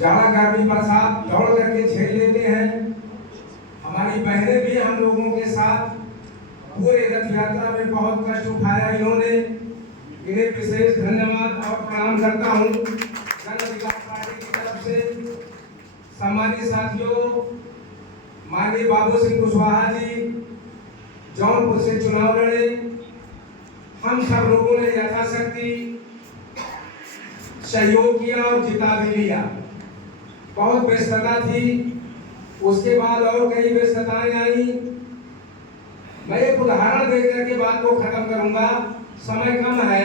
जाड़ा गर्मी बरसात दौड़ करके झेल लेते हैं। हमारी बहनें भी हम लोगों के साथ पूरे रथ यात्रा में बहुत कष्ट उठाया इन्होंने। इन्हें विशेष धन्यवाद और प्रणाम करता हूँ जन अधिकार पार्टी की तरफ से। सम्मानित साथियों, माननीय बाबू सिंह कुशवाहा जी जौनपुर से चुनाव लड़े। हम सब लोगों ने यथाशक्ति सहयोग किया और जिता भी लिया। बहुत व्यस्तता थी, उसके बाद और कई व्यस्तताएं आई। मैं एक उदाहरण देकर के बात को खत्म करूंगा, समय कम है।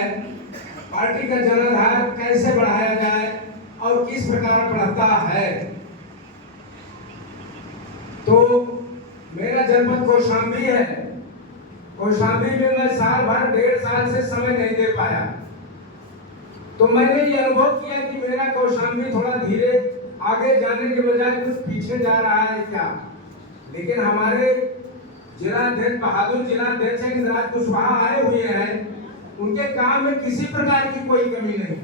पार्टी का जनाधार कैसे बढ़ाया जाए और किस प्रकार बढ़ता है। तो मेरा जनपद कौशाम्बी है। कौशाम्बी में मैं साल भर 1.5 साल से समय नहीं दे पाया। तो मैंने ये अनुभव किया कि मेरा कौशाम्बी थोड़ा धीरे आगे जाने के बजाय कुछ पीछे जा रहा है क्या। लेकिन हमारे जिलाध्यक्ष बहादुर जिलाध्यक्ष इंद्राज कुशवाहा आए हुए हैं, उनके काम में किसी प्रकार की कोई कमी नहीं है।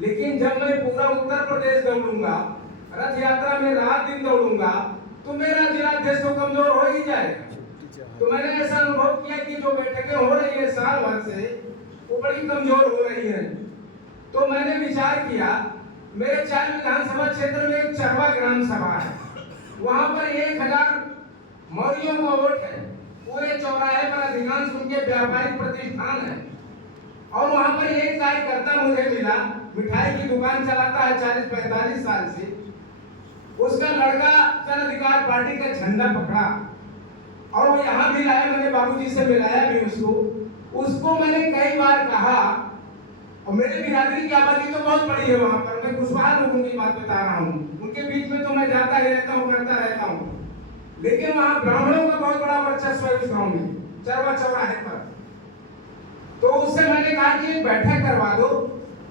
लेकिन जब मैं पूरा उत्तर प्रदेश दौड़ूंगा, रथ यात्रा में रात दिन दौड़ूंगा, तो मेरा जिलाध्यक्ष तो कमजोर हो ही जाएगा। तो मैंने ऐसा अनुभव किया कि जो बैठकें हो रही है साल भर से, वो बड़ी कमजोर हो रही है। तो मैंने विचार किया, मेरे 4 विधानसभा क्षेत्र में एक चरवा ग्राम सभा है, वहां पर 1000 मौर्यों का वोट है। पूरे चौराहे पर अधिकांश उनके व्यापारिक प्रतिष्ठान है। और वहां पर एक कार्यकर्ता मुझे मिला, मिठाई की दुकान चलाता है 40-45 साल से। उसका लड़का जन अधिकार पार्टी का झंडा पकड़ा और वो यहाँ भी लाया। मैंने बाबूजी से मिलाया भी उसको मैंने कई बार कहा, और मेरे बिरादरी की आबादी तो बहुत बड़ी है वहां पर, मैं कुशवाहा लोगों की बात बता रहा हूँ, उनके बीच में तो मैं जाता ही रहता हूँ, करता रहता हूँ। लेकिन वहां ब्राह्मणों का बहुत बड़ा वर्चस्व है उस गांव में, चरवा चौराहे पर। तो उससे मैंने कहा कि एक बैठक करवा दो।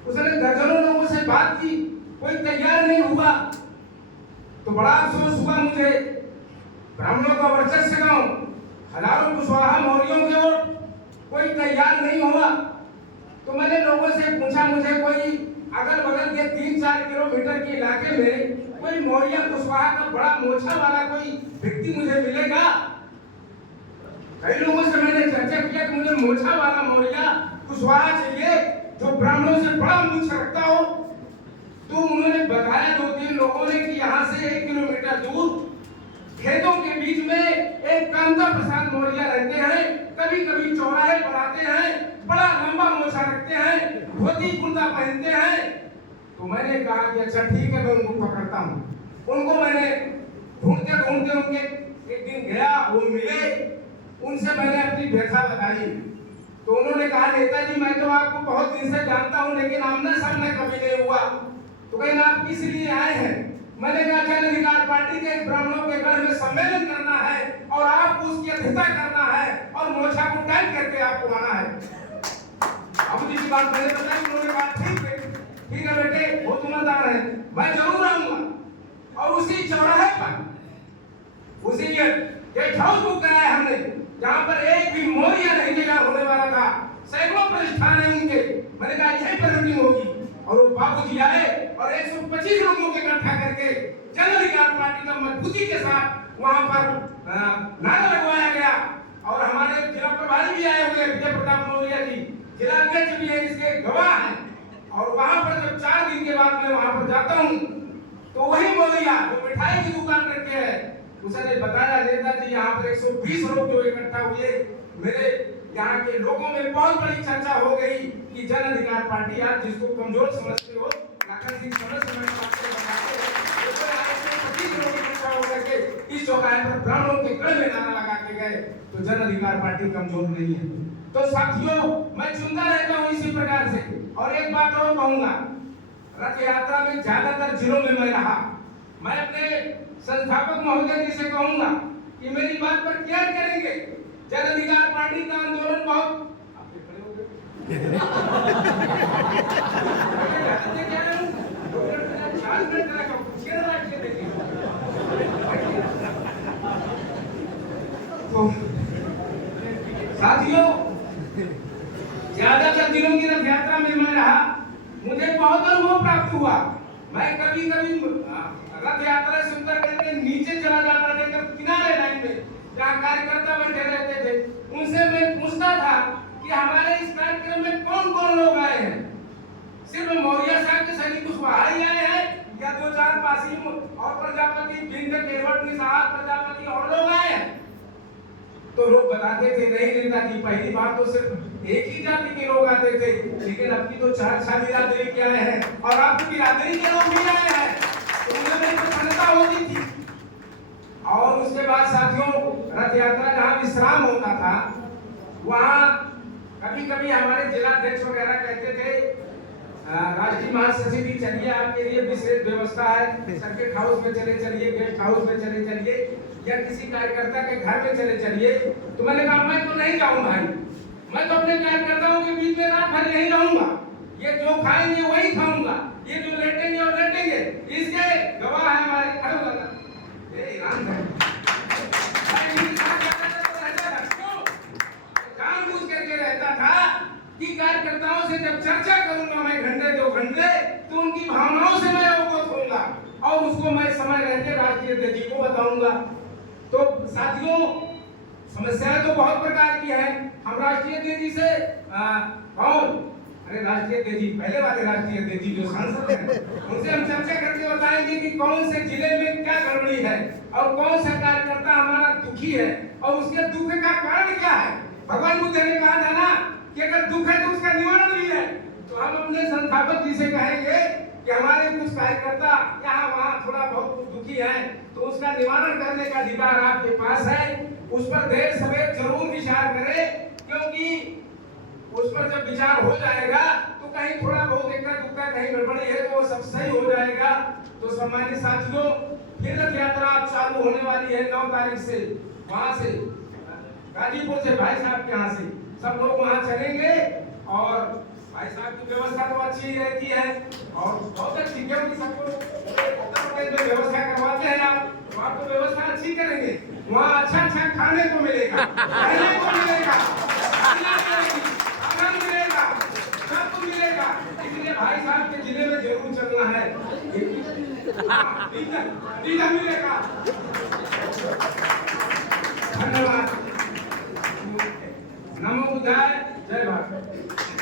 उसने दर्जनों लोगों से बात की, कोई तैयार नहीं हुआ। तो बड़ा अफसोस हुआ मुझे। ब्राह्मणों का वर्चस्व गांव, हजारों कुशवाहा मौर्यों के वोट, कोई तैयार नहीं हुआ। तो मैंने लोगों से पूछा, मुझे कोई अगल बगल के 3-4 किलोमीटर के इलाके में कोई मौर्य कुशवाहा का बड़ा मोछा वाला कोई व्यक्ति मुझे मिलेगा। कई लोगों से मैंने चर्चा किया कि मुझे मोछा वाला मौर्य कुशवाहा चाहिए जो ब्राह्मणों से बड़ा मूछ रखता हो। तो उन्होंने बताया 2-3 लोगों ने कि यहाँ से 1 किलोमीटर दूर खेतों के बीच में एक कांता प्रसाद मौर्य रहते हैं। कभी कभी चौराहे पर आते हैं, बड़ा लंबा मोछा रखते हैं, धोती कुर्ता पहनते हैं। तो मैंने कहा कि अच्छा ठीक है, मैं उनको पकड़ता हूँ। उनको मैंने ढूंढते ढूंढते उनके एक दिन गया, वो मिले, उनसे मैंने अपनी व्यथा बताई। तो उन्होंने कहा, नेताजी मैं तो आपको बहुत दिन से जानता हूँ, लेकिन आमने सामने कभी नहीं हुआ। तो कहीं आप किस लिए आए हैं? मैंने कहा जन अधिकार पार्टी के ब्राह्मणों के गढ़ में सम्मेलन करना है और आपको उसकी अध्यक्षता करना है और मोर्चा को टाइट करके आपको आना है। अब जिस बात मैंने बताई, उन्होंने कहा ठीक है बेटे, बहुत ईमानदार है, मैं जरूर आऊंगा। और उसी चौराहे पर उसी गेस्ट हाउस बुक कराया हमने, जहां पर एक भी मौर्य नहीं तैयार होने वाला था। सैकड़ों प्रतिष्ठान है उनके। मैंने कहा यही पर मीटिंग होगी। और वो बाबूजी आए और 125 लोगों को इकट्ठा करके जन अधिकार पार्टी का मजबूती के साथ वहां पर नारा लगवाया गया। और हमारे जिला प्रभारी भी आए हुए, विजय प्रताप मौर्य जी, जिला अध्यक्ष भी है, इसके गवाह हैं। और वहां पर जब 4 दिन के बाद मैं वहां पर जाता हूँ, तो वही मौर्य जो मिठाई की दुकान रखे है, उसने बताया नेताजी यहाँ पर 120 लोग जो इकट्ठा हुए, मेरे यहाँ के लोगों में बहुत बड़ी चर्चा हो गई कि जन अधिकार पार्टी, आप जिसको कमजोर समझते हो, लाखन सिंह समझ इस चौराहे पर ब्राह्मणों के गढ़ में नारा लगा के गए। तो जन अधिकार पार्टी कमजोर नहीं है। तो साथियों, मैं चुनता रहता हूँ इसी प्रकार से। और एक बात और कहूंगा, रथ यात्रा में ज्यादातर जिलों में मैं रहा। मैं अपने संस्थापक महोदय जी से कहूंगा कि मेरी बात पर क्या करेंगे। जन अधिकार पार्टी का आंदोलन बहुत साथियों, ज्यादातर जिलों की रथ यात्रा में मैं रहा, मुझे बहुत अनुभव प्राप्त हुआ। मैं कभी कभी रथ यात्रा से उतर करके नीचे चला जाता था, एकदम किनारे लाइन में जहाँ कार्यकर्ता बैठे रहते थे, उनसे मैं पूछता था कि हमारे इस कार्यक्रम में कौन कौन लोग आए हैं? सिर्फ मौर्य साहब के सैनिक कुशवाहा ही आए हैं या 2-4 पासी और प्रजापति बिंद केवट निषाद प्रजापति और लोग आए हैं? तो लोग बताते थे नहीं नेताजी, पहली बार तो सिर्फ एक ही जाति के लोग आते थे, लेकिन अब की तो 4 बिरादरी के आए हैं और आपकी बिरादरी के लोग भी आए हैं। तो उन्हें प्रसन्नता होती थी। और उसके बाद साथियों, रथ यात्रा जहाँ विश्राम होता था, वहाँ कभी कभी हमारे जिलाध्यक्ष वगैरह कहते थे राष्ट्रीय महासचिव भी चलिए, आपके लिए विशेष व्यवस्था है, सर्किट हाउस में चले चलिए, गेस्ट हाउस में चले चलिए, या किसी कार्यकर्ता के घर में चले चलिए। तो मैंने कहा मैं तो नहीं जाऊँ भाई, मैं तो अपने कार्यकर्ताओं के बीच में रात भर नहीं रहूंगा, ये जो खाएंगे वही खाऊंगा, ये जो लेटेंगे और लेटेंगे, इसके गवाह है हमारे जानबूझ करके रहता था कि कार्यकर्ताओं से जब चर्चा करूंगा मैं घंटे 2 घंटे, तो उनकी भावनाओं से मैं अवगत होऊंगा और उसको मैं समय रहते राष्ट्रीय अध्यक्ष को बताऊंगा। तो साथियों, समस्याएं तो बहुत प्रकार की है। हम राष्ट्रीय अध्यक्ष से कौन, अरे राष्ट्रीय अध्यक्ष पहले वाले राष्ट्रीय अध्यक्ष जो सांसद हैं, उनसे हम चर्चा करके बताएंगे कि कौन से जिले में क्या गड़बड़ी है और कौन सा कार्यकर्ता हमारा दुखी है और उसके दुख का कारण क्या है। भगवान बुद्ध ने कहा था ना कि अगर दुख है तो उसका निवारण भी है। तो हम अपने संस्थापक जी से कहेंगे कि हमारे कुछ कार्यकर्ता यहाँ वहाँ थोड़ा बहुत दुखी है, तो उसका निवारण करने का अधिकार आपके पास है। उस पर देर सवेर जरूर विचार करें, क्योंकि उस पर जब विचार हो जाएगा तो कहीं थोड़ा बहुत इक्का दुक्का कहीं गड़बड़ी है तो वो सब सही हो जाएगा। तो सम्मानित साथियों, फिर रथ यात्रा अब चालू होने वाली है 9 तारीख से, वहां से गाजीपुर से भाई साहब के यहाँ से सब लोग वहां चलेंगे और भाई साहब की व्यवस्था तो अच्छी ही रहती है और बहुत अच्छी, क्योंकि सबको उत्तर प्रदेश में व्यवस्था करवाते हैं आप, तो आपको व्यवस्था अच्छी करेंगे। वहाँ अच्छा खाने को मिलेगा, रहने को मिलेगा, मिलेगा, सबको मिलेगा। इसलिए भाई साहब के जिले में जरूर चलना है, मिलेगा। धन्यवाद। नमो बुद्धाय, जय भारत।